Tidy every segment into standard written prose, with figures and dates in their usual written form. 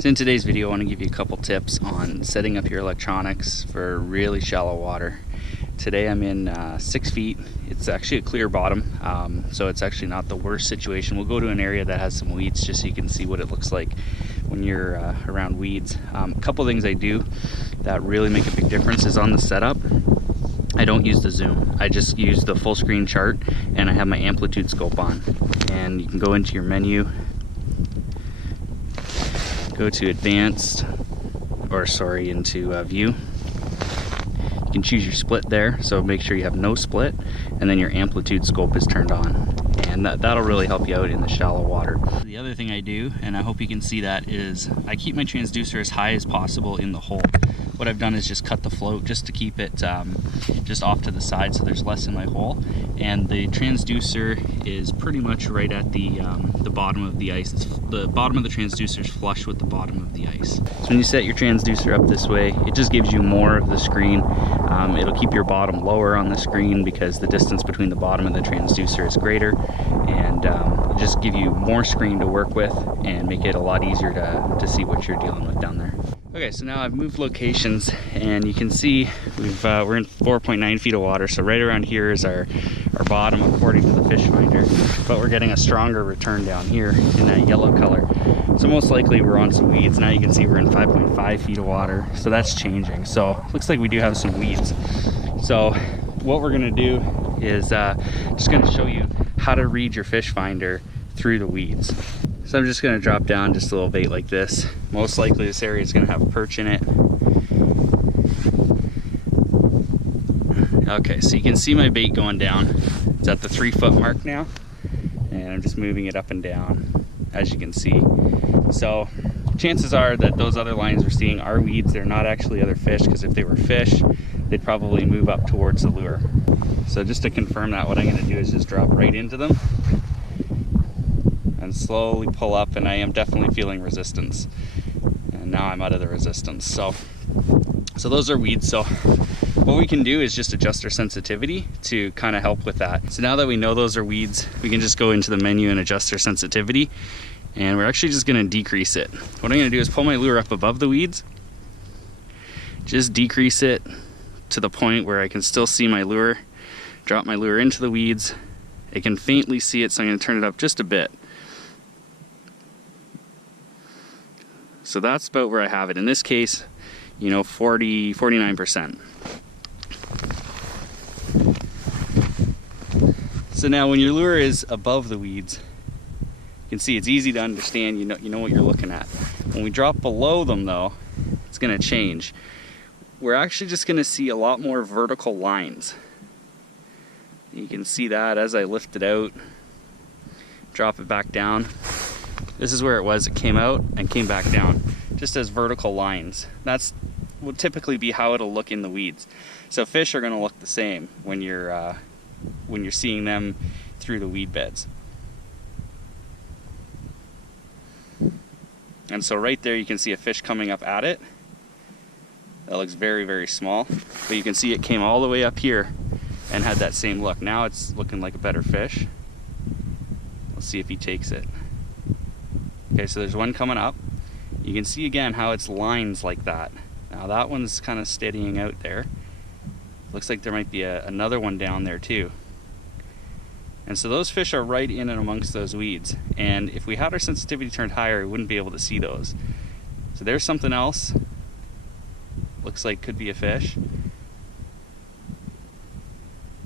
So in today's video, I want to give you a couple tips on setting up your electronics for really shallow water. Today I'm in 6 feet. It's actually a clear bottom, so it's actually not the worst situation. We'll go to an area that has some weeds just so you can see what it looks like when you're around weeds. A couple things I do that really make a big difference is on the setup. I don't use the zoom. I just use the full screen chart, and I have my amplitude scope on. And you can go into your menu, go to advanced, into view. You can choose your split there, so make sure you have no split, and then your amplitude scope is turned on. And that'll really help you out in the shallow water. The other thing I do, and I hope you can see that, is I keep my transducer as high as possible in the hole. What I've done is just cut the float just to keep it just off to the side so there's less in my hole. And the transducer is pretty much right at the bottom of the ice. The bottom of the transducer is flush with the bottom of the ice. So when you set your transducer up this way, it just gives you more of the screen. It'll keep your bottom lower on the screen because the distance between the bottom and the transducer is greater, and just give you more screen to work with and make it a lot easier to see what you're dealing with down there. Okay, so now I've moved locations, and you can see we're in 4.9 feet of water, so right around here is our bottom according to the fish finder, but we're getting a stronger return down here in that yellow color. So most likely we're on some weeds. Now you can see we're in 5.5 feet of water, so that's changing. So looks like we do have some weeds. So what we're gonna do is just gonna show you how to read your fish finder through the weeds. So I'm just gonna drop down just a little bait like this. Most likely this area is gonna have a perch in it. Okay, so you can see my bait going down. It's at the 3 foot mark now, and I'm just moving it up and down, as you can see. So chances are that those other lines we're seeing are weeds. They're not actually other fish, because if they were fish, they'd probably move up towards the lure. So just to confirm that, what I'm gonna do is just drop right into them and slowly pull up, and I am definitely feeling resistance. And now I'm out of the resistance. So those are weeds. So what we can do is just adjust our sensitivity to kind of help with that. So now that we know those are weeds, we can just go into the menu and adjust our sensitivity. And we're actually just gonna decrease it. What I'm gonna do is pull my lure up above the weeds, just decrease it to the point where I can still see my lure, drop my lure into the weeds. I can faintly see it, so I'm gonna turn it up just a bit. So that's about where I have it. In this case, 49%. So now when your lure is above the weeds, you can see it's easy to understand, you know what you're looking at. When we drop below them though, it's gonna change. We're actually just gonna see a lot more vertical lines. You can see that as I lift it out, drop it back down. This is where it was. It came out and came back down, just as vertical lines. That's would typically be how it'll look in the weeds. So fish are going to look the same when you're seeing them through the weed beds. And so right there you can see a fish coming up at it. That looks very, very small, but you can see it came all the way up here and had that same look. Now it's looking like a better fish. Let's see if he takes it. Okay, so there's one coming up. You can see again how it's lines like that. Now that one's kind of steadying out there. Looks like there might be another one down there too. And so those fish are right in and amongst those weeds. And if we had our sensitivity turned higher, we wouldn't be able to see those. So there's something else. Looks like could be a fish.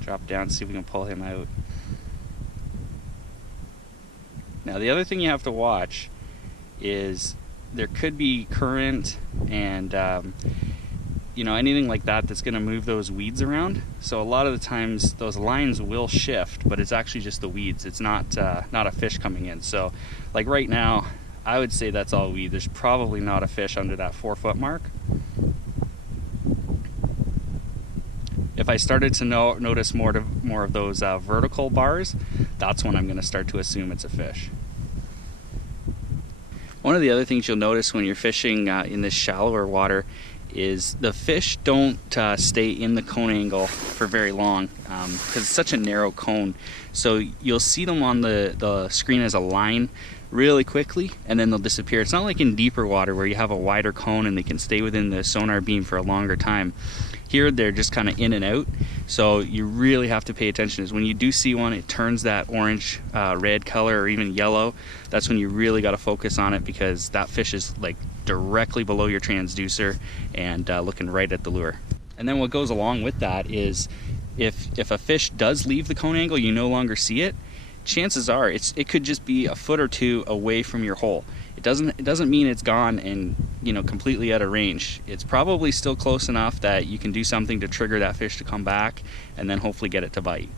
Drop down, see if we can pull him out. Now the other thing you have to watch is there could be current and anything like that that's going to move those weeds around. So a lot of the times those lines will shift, but it's actually just the weeds. It's not a fish coming in. So like right now, I would say that's all weed. There's probably not a fish under that 4 foot mark. If I started to notice more of those vertical bars, that's when I'm going to start to assume it's a fish. One of the other things you'll notice when you're fishing in this shallower water is the fish don't stay in the cone angle for very long because it's such a narrow cone. So you'll see them on the screen as a line really quickly and then they'll disappear. It's not like in deeper water where you have a wider cone and they can stay within the sonar beam for a longer time. Here they're just kind of in and out, so you really have to pay attention. Is when you do see one, it turns that orange, red color or even yellow, that's when you really got to focus on it, because that fish is like directly below your transducer and looking right at the lure. And then what goes along with that is if a fish does leave the cone angle, you no longer see it, chances are it could just be a foot or two away from your hole. It doesn't mean it's gone and, you know, completely out of range. It's probably still close enough that you can do something to trigger that fish to come back and then hopefully get it to bite.